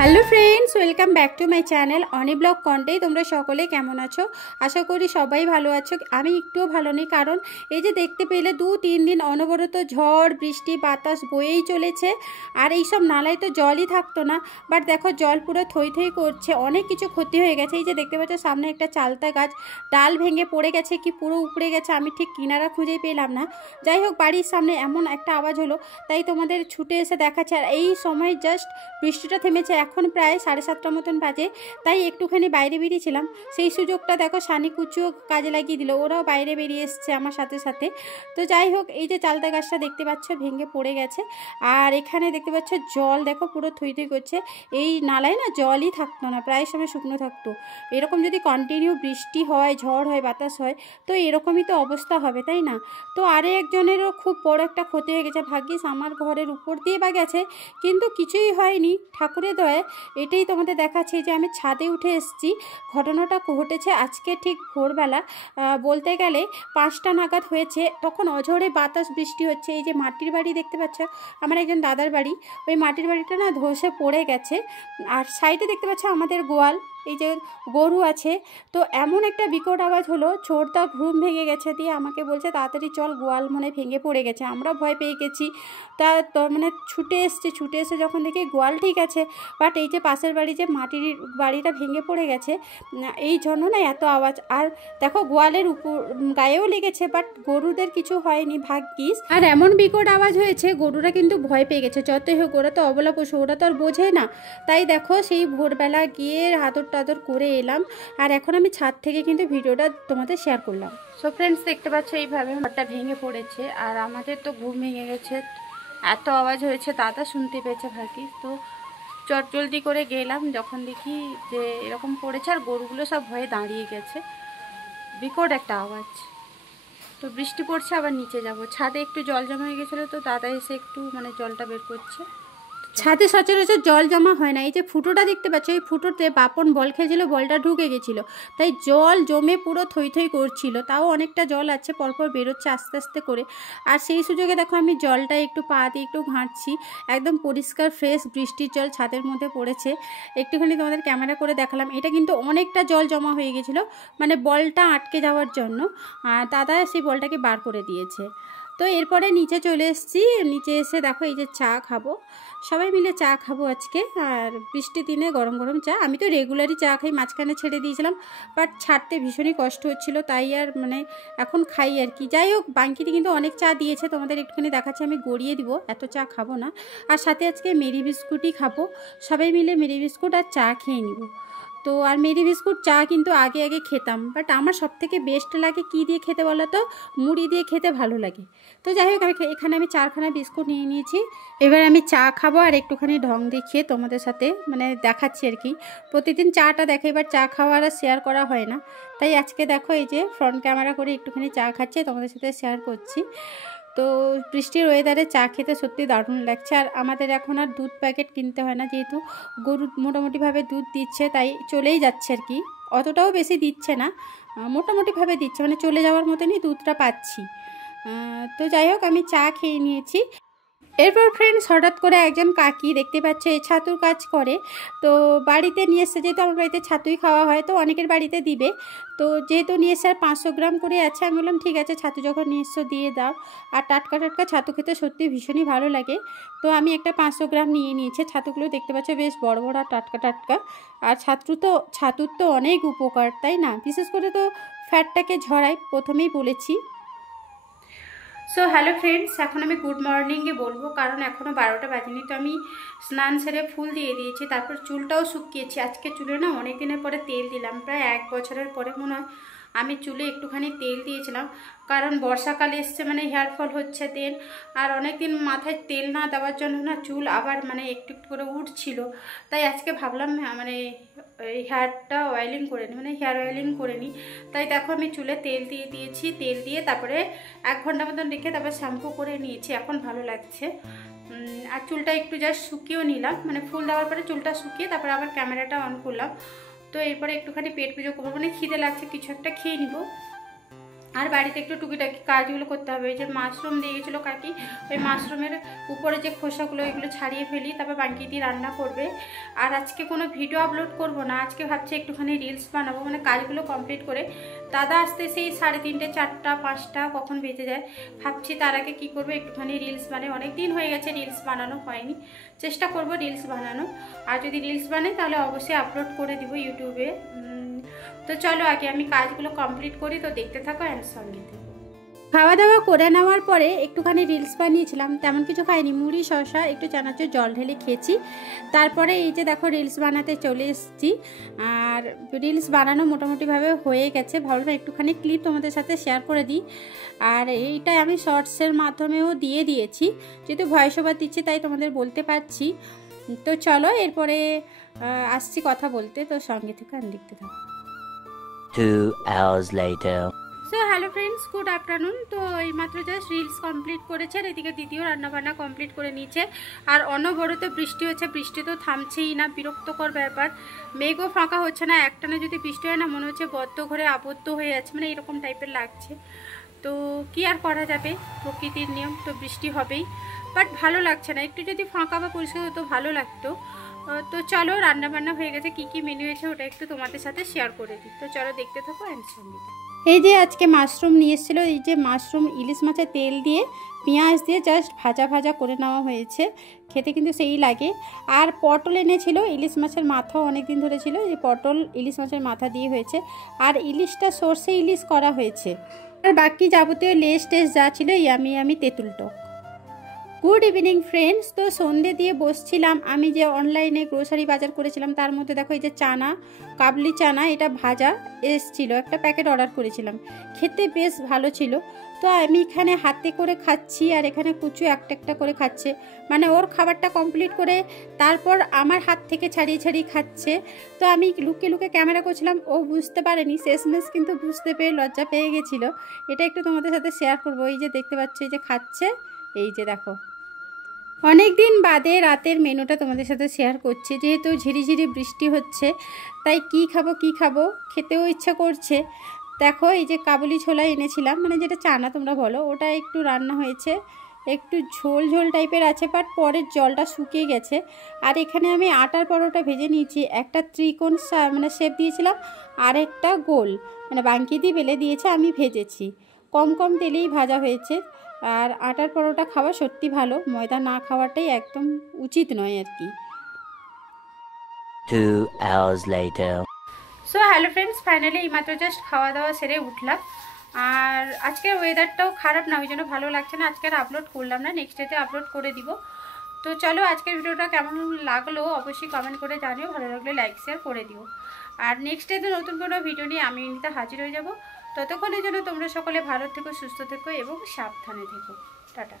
Hello friends, welcome back to my channel Oni blog content. তোমরা সকলে কেমন আছো? আশা করি সবাই ভালো আছো। আমি একটুও ভালো নেই, কারণ এই যে দেখতে পেলে 2-3 দিন অনবরত ঝড় বৃষ্টি বাতাস বয়েই চলেছে। আর এইসব নালায় তো জলই থাকতো না, বাট দেখো জল পুরো থই থই করছে, অনেক কিছু ক্ষতি হয়ে গেছে। এই যে দেখতে পাচ্ছ সামনে একটা চালতা গাছ, ডাল ভেঙে পড়ে গেছে কি পুরো উপড়ে গেছে, আমি ঠিক কিনারা খুঁজেই পেলাম না। যাই হোক, বাড়ির সামনে এমন একটা আওয়াজ হলো, তাই তোমাদের ছুটে এসে দেখাচ্ছে। আর এই সময় জাস্ট বৃষ্টিটা থেমেছে, এখন প্রায় 7:30 মতন বাজে, তাই একটুখানি বাইরে বেরিয়েছিলাম। সেই সুযোগটা দেখো সানি কুচুও কাজে লাগিয়ে দিল, ওরাও বাইরে বেরিয়ে এসছে আমার সাথে সাথে। তো যাই হোক, এই যে চালতা গাছটা দেখতে পাচ্ছ ভেঙে পড়ে গেছে। আর এখানে দেখতে পাচ্ছ জল দেখো পুরো থই থই করছে। এই নালায় না জলই থাকতো না, প্রায় সময় শুকনো থাকতো। এরকম যদি কন্টিনিউ বৃষ্টি হয়, ঝড় হয়, বাতাস হয়, তো এরকমই তো অবস্থা হবে, তাই না? তো আরে একজনেরও খুব বড় একটা ক্ষতি হয়ে গেছে। ভাগ্যিস আমার ঘরের উপর দিয়ে বা গেছে, কিন্তু কিছুই হয়নি ঠাকুরের দয়ায়। এটাই তোমাদের দেখাচ্ছি যে আমি ছাদে উঠে এসেছি। ঘটনাটা ঘটেছে আজকে ঠিক ভোরবেলা, বলতে গেলে 5টা নাগাদ হয়েছে। তখন অঝোরে বাতাস বৃষ্টি হচ্ছে। এই যে মাটির বাড়ি দেখতে পাচ্ছ, আমার একজন দাদার বাড়ি, ওই মাটির বাড়িটা না ধসে পড়ে গেছে। আর সাইডে দেখতে পাচ্ছ আমাদের গোয়াল, এই যে গরু আছে। তো এমন একটা বিকট আওয়াজ হলো, ছোটদা ঘুম ভেঙে গেছে, দিয়ে আমাকে বলছে তাড়াতাড়ি চল, গোয়াল মনে ভেঙে পড়ে গেছে। আমরা ভয় পেয়ে গেছি, তো মানে ছুটে এসে যখন দেখি গোয়াল ঠিক আছে, বাট এই যে পাশের বাড়ি যে মাটির বাড়িটা ভেঙে পড়ে গেছে, এই জন্য না এত আওয়াজ। আর দেখো গোয়ালের উপর গায়েও লেগেছে, বাট গরুদের কিছু হয়নি ভাগ্যিস। আর এমন বিকট আওয়াজ হয়েছে, গরুরা কিন্তু ভয় পেয়ে গেছে। যতই হোক ওরা তো অবলা পশু, ওরা তো আর বোঝে না। তাই দেখো সেই ভোরবেলা গিয়ে হাতর টাদর করে এলাম, আর এখন আমি ছাদ থেকে কিন্তু ভিডিওটা তোমাদের শেয়ার করলাম। সো ফ্রেন্ডস, দেখতে পাচ্ছ এইভাবে ঘরটা ভেঙে পড়েছে, আর আমাদের তো ঘুম ভেঙে গেছে। এত আওয়াজ হয়েছে, দাদা শুনতে পেয়েছে ভাগ্যিস। তো চটজলদি করে গেলাম, যখন দেখি যে এরকম পড়েছে, আর গরুগুলো সব ভয়ে দাঁড়িয়ে গেছে। বিকট একটা আওয়াজ। তো বৃষ্টি পড়ছে, আবার নিচে যাব। ছাদে একটু জল জমা হয়ে গেছিলো, তো দাদা এসে একটু মানে জলটা বের করছে। ছাদে সচরাচর জল জমা হয় না। এই যে ফুটোটা দেখতে পাচ্ছ, এই ফুটোতে বাপন বল খেয়েছিল, বলটা ঢুকে গেছিলো, তাই জল জমে পুরো থই থই করছিল। তাও অনেকটা জল আছে, পরপর বেরোচ্ছে আস্তে আস্তে করে। আর সেই সুযোগে দেখো আমি জলটা একটু পা দিয়ে একটু ঘাঁটছি। একদম পরিষ্কার ফ্রেশ বৃষ্টির জল ছাদের মধ্যে পড়েছে। একটুখানি তোমাদের ক্যামেরা করে দেখালাম। এটা কিন্তু অনেকটা জল জমা হয়ে গেছিলো, মানে বলটা আটকে যাওয়ার জন্য। আর দাদা সেই বলটাকে বার করে দিয়েছে। তো এরপরে নিচে চলে এসেছি। নিচে এসে দেখো এই যে চা খাবো, সবাই মিলে চা খাবো আজকে। আর বৃষ্টির দিনে গরম গরম চা, আমি তো রেগুলারই চা খাই, মাঝখানে ছেড়ে দিয়েছিলাম, বাট ছাড়তে ভীষণই কষ্ট হচ্ছিলো, তাই আর মানে এখন খাই আর কি। যাই হোক, বাঙ্কিতে কিন্তু অনেক চা দিয়েছে, তোমাদের একটুখানি দেখাচ্ছি, আমি গড়িয়ে দিব, এত চা খাবো না। আর সাথে আজকে মেরি বিস্কুটই খাবো, সবাই মিলে মেরি বিস্কুট আর চা খেয়ে নিব। তো আর মেরি বিস্কুট চা কিন্তু আগে আগে খেতাম, বাট আমার সবথেকে বেস্ট লাগে কী দিয়ে খেতে বলো তো? মুড়ি দিয়ে খেতে ভালো লাগে। তো যাই হোক, এখানে আমি 4খানা বিস্কুট নিয়ে নিয়েছি। এবার আমি চা খাবো, আর একটুখানি ঢং দেখিয়ে তোমাদের সাথে মানে দেখাচ্ছি আর কি। প্রতিদিন চাটা দেখে, এবার চা খাওয়ার আর শেয়ার করা হয় না, তাই আজকে দেখো এই যে ফ্রন্ট ক্যামেরা করে একটুখানি চা খাচ্ছি, তোমাদের সাথে শেয়ার করছি। তো বৃষ্টির ওয়েদারে চা খেতে সত্যি দারুণ লাগছে। আর আমাদের এখন আর দুধ প্যাকেট কিনতে হয় না, যেহেতু গরু মোটামুটিভাবে দুধ দিচ্ছে, তাই চলেই যাচ্ছে আর কি। অতটাও বেশি দিচ্ছে না, মোটামুটিভাবে দিচ্ছে, মানে চলে যাওয়ার মতনই দুধটা পাচ্ছি। তো যাই হোক, আমি চা খেয়ে নিয়েছি। এরপর ফ্রেন্ডস, হঠাৎ করে একজন কাকি দেখতে পাচ্ছে এই ছাতুর কাজ করে, তো বাড়িতে নিয়ে এসছে। যেহেতু আমার বাড়িতে ছাতুই খাওয়া হয়, তো অনেকের বাড়িতে দিবে, তো যেহেতু নিয়ে এসে আর 500 গ্রাম করে আছে, আমি বললাম ঠিক আছে, ছাতু যখন নিয়ে এসছো দিয়ে দাও। আর টাটকা টাটকা ছাতু খেতে সত্যি ভীষণই ভালো লাগে। তো আমি একটা 500 গ্রাম নিয়ে নিয়েছি। ছাতুগুলো দেখতে পাচ্ছ বেশ বড় বড় আর টাটকা টাটকা। আর ছাতুর তো অনেক উপকার, তাই না? বিশেষ করে তো ফ্যাটটাকে ঝরায়, প্রথমেই বলেছি। সো হ্যালো ফ্রেন্ডস, এখন আমি গুড মর্নিংয়ে বলবো, কারণ এখনও 12টা বাজেনি। তো আমি স্নান সেরে ফুল দিয়ে দিয়েছি, তারপর চুলটাও শুকিয়েছি। আজকে চুলে না অনেক দিনের পরে তেল দিলাম, প্রায় 1 বছরের পরে মনে হয় আমি চুলে একটুখানি তেল দিয়েছিলাম। কারণ বর্ষাকালে এসছে, মানে হেয়ার ফল হচ্ছে তেল, আর অনেক দিন মাথায় তেল না দেওয়ার জন্য না চুল আবার মানে একটু একটু করে উঠছিল। তাই আজকে ভাবলাম মানে হেয়ারটা অয়েলিং করে নিই, মানে হেয়ার অয়েলিং করে নিই। তাই দেখো আমি চুলে তেল দিয়ে দিয়েছি, তেল দিয়ে তারপরে 1 ঘন্টা মতন রেখে তারপর শ্যাম্পু করে নিয়েছি। এখন ভালো লাগছে। আর চুলটা একটু জাস্ট শুকিয়েও নিলাম, মানে ফুল দেওয়ার পরে চুলটা শুকিয়ে তারপর আবার ক্যামেরাটা অন করলাম। তো এরপরে একটুখানি পেট পুজো করবো, মানে খিদে লাগছে, কিছু একটা খেয়ে নিব। আর বাড়িতে একটু টুকিটাকি কাজগুলো করতে হবে। এই যে মাশরুম দিয়ে গেছিলো কাকি, ওই মাশরুমের উপরে যে খোসাগুলো এগুলো ছাড়িয়ে ফেলি, তারপর বাকি দিয়ে রান্না করবে। আর আজকে কোনো ভিডিও আপলোড করব না, আজকে ভাবছি একটুখানি রিলস বানাবো, মানে কাজগুলো কমপ্লিট করে। দাদা আসতে সেই 3:30, 4টা, 5টা কখন বেজে যায়। ভাবছি তার আগে কী করবো, একটুখানি রিলস বানাই। অনেক দিন হয়ে গেছে রিলস বানানো হয়নি, চেষ্টা করব রিলস বানানো। আর যদি রিলস বানাই তাহলে অবশ্যই আপলোড করে দিব ইউটিউবে। তো চলো আগে আমি কাজগুলো কমপ্লিট করি, তো দেখতে থাকো অ্যান্ড সঙ্গে থাকো। খাওয়া দাওয়া করে নেওয়ার পরে একটুখানি রিলস বানিয়েছিলাম, তেমন কিছু খাইনি, মুড়ি শসা একটু চানাচুর জল ঢেলে খেয়েছি। তারপরে এই যে দেখো রিলস বানাতে চলে এসেছি। আর রিলস বানানো মোটামুটিভাবে হয়ে গেছে, ভাবলাম একটুখানি ক্লিপ তোমাদের সাথে শেয়ার করে দিই। আর এইটা আমি শর্টসের মাধ্যমেও দিয়ে দিয়েছি, যেহেতু ভয়েস ওভার দিচ্ছি তাই তোমাদের বলতে পারছি। তো চলো এরপরে আসছি কথা বলতে, তো সঙ্গে থেকে আমি দেখতে থাকো। 2 hours later. So hello friends, good afternoon. তো এইমাত্র জাস্ট রিলস কমপ্লিট করেছে, আর এদিকে দিদিও রান্নাবান্না কমপ্লিট করে নিয়েছে। আর অনবরত বৃষ্টি হচ্ছে, বৃষ্টি তো থামছেই না, বিরক্তকর ব্যাপার। মেঘও ফাঁকা হচ্ছে না, একটানা যদি বৃষ্টি হয় না মনে হচ্ছে বদ্ধ ঘরে আবদ্ধ হয়ে যাচ্ছে, মানে এরকম টাইপের লাগছে। তো কি আর করা যাবে, প্রকৃতির নিয়ম, তো বৃষ্টি হবেই। বাট ভালো লাগছে না, একটু যদি ফাঁকা বা পরিষ্কার হতো ভালো লাগতো। তো চলো রান্নাবান্না হয়ে গেছে, কি কি মেনু হয়েছে ওটা একটু তোমাদের সাথে শেয়ার করে দিই। তো চলো দেখতে থাকো অ্যান্ড সঙ্গে। এই যে আজকে মাশরুম নিয়ে এসেছিলো, এই যে মাশরুম ইলিশ মাছের তেল দিয়ে পেঁয়াজ দিয়ে জাস্ট ভাজা ভাজা করে নেওয়া হয়েছে, খেতে কিন্তু সেই লাগে। আর পটল এনেছিল, ইলিশ মাছের মাথাও অনেক দিন ধরে ছিল, এই পটল ইলিশ মাছের মাথা দিয়ে হয়েছে। আর ইলিশটা সর্ষে ইলিশ করা হয়েছে। আর বাকি যাবতীয় লেস টেস যা ছিল ইয়ামি তেঁতুল টক। Good evening friends. তো সন্ধে দিয়ে বসছিলাম, আমি যে অনলাইনে গ্রোসারি বাজার করেছিলাম তার মধ্যে দেখো এই যে চানা, কাবলি চানা, এটা ভাজা এসছিল, একটা প্যাকেট অর্ডার করেছিলাম, খেতে বেশ ভালো ছিল। তো আমি এখানে হাতে করে খাচ্ছি, আর এখানে কুচু একটা একটা করে খাচ্ছে, মানে ওর খাবারটা কমপ্লিট করে তারপর আমার হাত থেকে ছাড়িয়ে ছাড়িয়ে খাচ্ছে। তো আমি লুকিয়ে লুকিয়ে ক্যামেরা করছিলাম, ও বুঝতে পারেনি, শেষমেশ কিন্তু বুঝতে পেরে লজ্জা পেয়ে গেছিলো। এটা একটু তোমাদের সাথে শেয়ার করবো। এই যে দেখতে পাচ্ছ, এই যে খাচ্ছে, এই যে দেখো। অনেক দিন বাদে রাতের মেনুটা তোমাদের সাথে শেয়ার করছি, যেহেতু ঝিরিঝিরি বৃষ্টি হচ্ছে, তাই কি খাবো খেতেও ইচ্ছা করছে। দেখো এই যে কাবুলি ছোলা এনেছিলাম, মানে যেটা চানা তোমরা বলো, ওটা একটু রান্না হয়েছে, একটু ঝোল ঝোল টাইপের আছে, বাট পরের জলটা শুকিয়ে গেছে। আর এখানে আমি আটার পরোটা ভেজে নিয়েছি, একটা ত্রিকোণ মানে শেপ দিয়েছিলাম, আর একটা গোল, মানে বাঙ্কি দিয়ে বেলে দিয়েছে, আমি ভেজেছি, কম কম তেলেই ভাজা হয়েছে। আর আটার পরোটা খাওয়া সত্যি ভালো, ময়দা না খাওয়াটাই একদম উচিত নয় আর কি। 2 hours later. So hello friends, finally এইমাত্র জাস্ট খাওয়া দাওয়া সেরে উঠলাম। আর আজকের ওয়েদারটাও খারাপ না, ওই জন্য ভালো লাগছে না, আজকে আর আপলোড করলাম না, নেক্সট ডেতে আপলোড করে দিব। তো চলো আজকের ভিডিওটা কেমন লাগলো অবশ্যই কমেন্ট করে জানিও, ভালো লাগলে লাইক শেয়ার করে দিও। আর নেক্সট ডেতে নতুন কোনো ভিডিও নিয়ে আমি এমনিতে হাজির হয়ে যাব। ততক্ষণের জন্য তোমরা সকলে ভালো থেকো, সুস্থ থেকো এবং সাবধানে থেকো। টাটা।